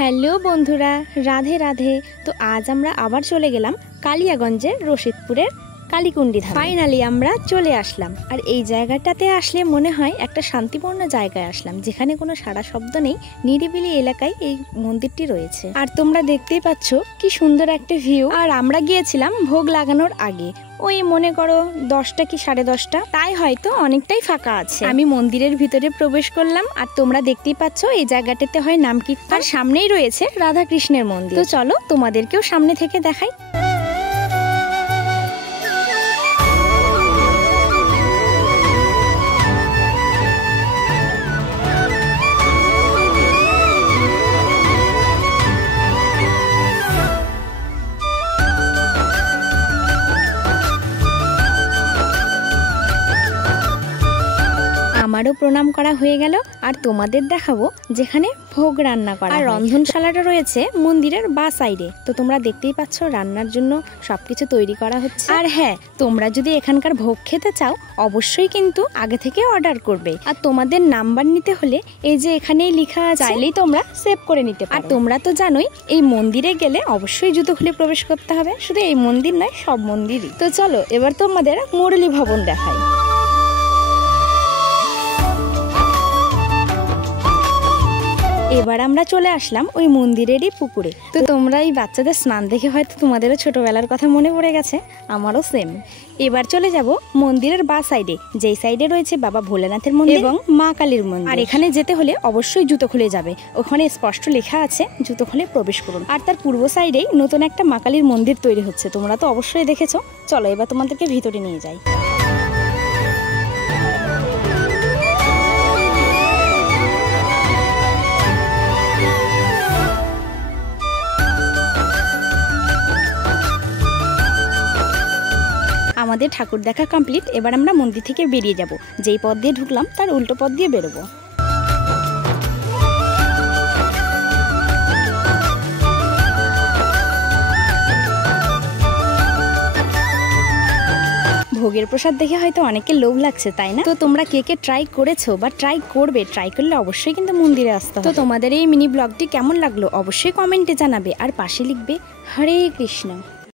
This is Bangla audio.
হ্যালো বন্ধুরা, রাধে রাধে। তো আজ আমরা আবার চলে গেলাম কালিয়াগঞ্জের রশিদপুরের কালীকুণ্ডি ধামে। ফাইনালি আমরা চলে আসলাম। আর এই জায়গাটাতে আসলে মনে হয় একটা শান্তিপূর্ণ জায়গায় আসলাম, যেখানে কোনো সারা শব্দ নেই, নিরিবিলি এলাকায় এই মন্দিরটি রয়েছে। আর তোমরা দেখতেই পাচ্ছ কি সুন্দর একটা ভিউ। আর আমরা গিয়েছিলাম ভোগ লাগানোর আগে, ওই মনে করো 10টা কি 10:30, তাই হয়তো অনেকটাই ফাঁকা আছে। আমি মন্দিরের ভিতরে প্রবেশ করলাম, আর তোমরা দেখতেই পাচ্ছ এই জায়গাটাতে হয় নাম কীর্তন। আর সামনেই রয়েছে রাধা কৃষ্ণের মন্দির। তো চলো তোমাদেরকেও সামনে থেকে দেখাই। আমারও প্রণাম করা হয়ে গেল, আর তোমাদের দেখাবো যেখানে ভোগ রান্না করা। আর রন্ধনশালাটা রয়েছে মন্দিরের বাঁ সাইডে। তো তোমরা দেখতেই পাচ্ছ রান্নার জন্য সবকিছু তৈরি করা হচ্ছে। আর হ্যাঁ, তোমরা যদি এখানকার ভোগ খেতে চাও অবশ্যই কিন্তু আগে থেকে অর্ডার করবে। আর তোমাদের নাম্বার নিতে হলে এই যে এখানেই লেখা আছে, চাইলেই তোমরা সেভ করে নিতে পারো। আর তোমরা তো জানোই এই মন্দিরে গেলে অবশ্যই জুতো খুলে প্রবেশ করতে হবে। শুধু এই মন্দির নয়, সব মন্দিরই। তো চলো এবার তোমাদের মুরলী ভবন দেখাই। এবার আমরা চলে আসলাম ওই মন্দিরেরই পুকুরে। তো তোমরা এই বাচ্চাদের স্নান দেখে হয়তো তোমাদেরও ছোটবেলার কথা মনে পড়ে গেছে, আমারও সেম। এবার চলে যাব মন্দিরের বাঁ সাইডে, যেই সাইডে রয়েছে বাবা ভোলেনাথের মন্দির এবং মা কালীর মন্দির। আর এখানে যেতে হলে অবশ্যই জুতো খুলে যাবে, ওখানে স্পষ্ট লেখা আছে জুতো খুলে প্রবেশ করুন। আর তার পূর্ব সাইডেই নতুন একটা মা কালীর মন্দির তৈরি হচ্ছে, তোমরা তো অবশ্যই দেখেছো। চলো এবার তোমাদেরকে ভিতরে নিয়ে যাই। আমাদের ঠাকুর দেখা কমপ্লিট। এবার আমরা মন্দির থেকে বেরিয়ে যাব। যেই পথ দিয়ে ঢুকলাম তার উল্টো পথ দিয়ে বেরোবো। ভোগের প্রসাদ দেখে হয়তো অনেকের লোভ লাগছে, তাই না? তো তোমরা কে কে ট্রাই করেছো বা ট্রাই করবে? ট্রাই করলে অবশ্যই কিন্তু মন্দিরে আসতে হবে। তো তোমাদের এই মিনি ব্লগটি কেমন লাগলো অবশ্যই কমেন্টে জানাবে, আর পাশে লিখবে হরে কৃষ্ণ।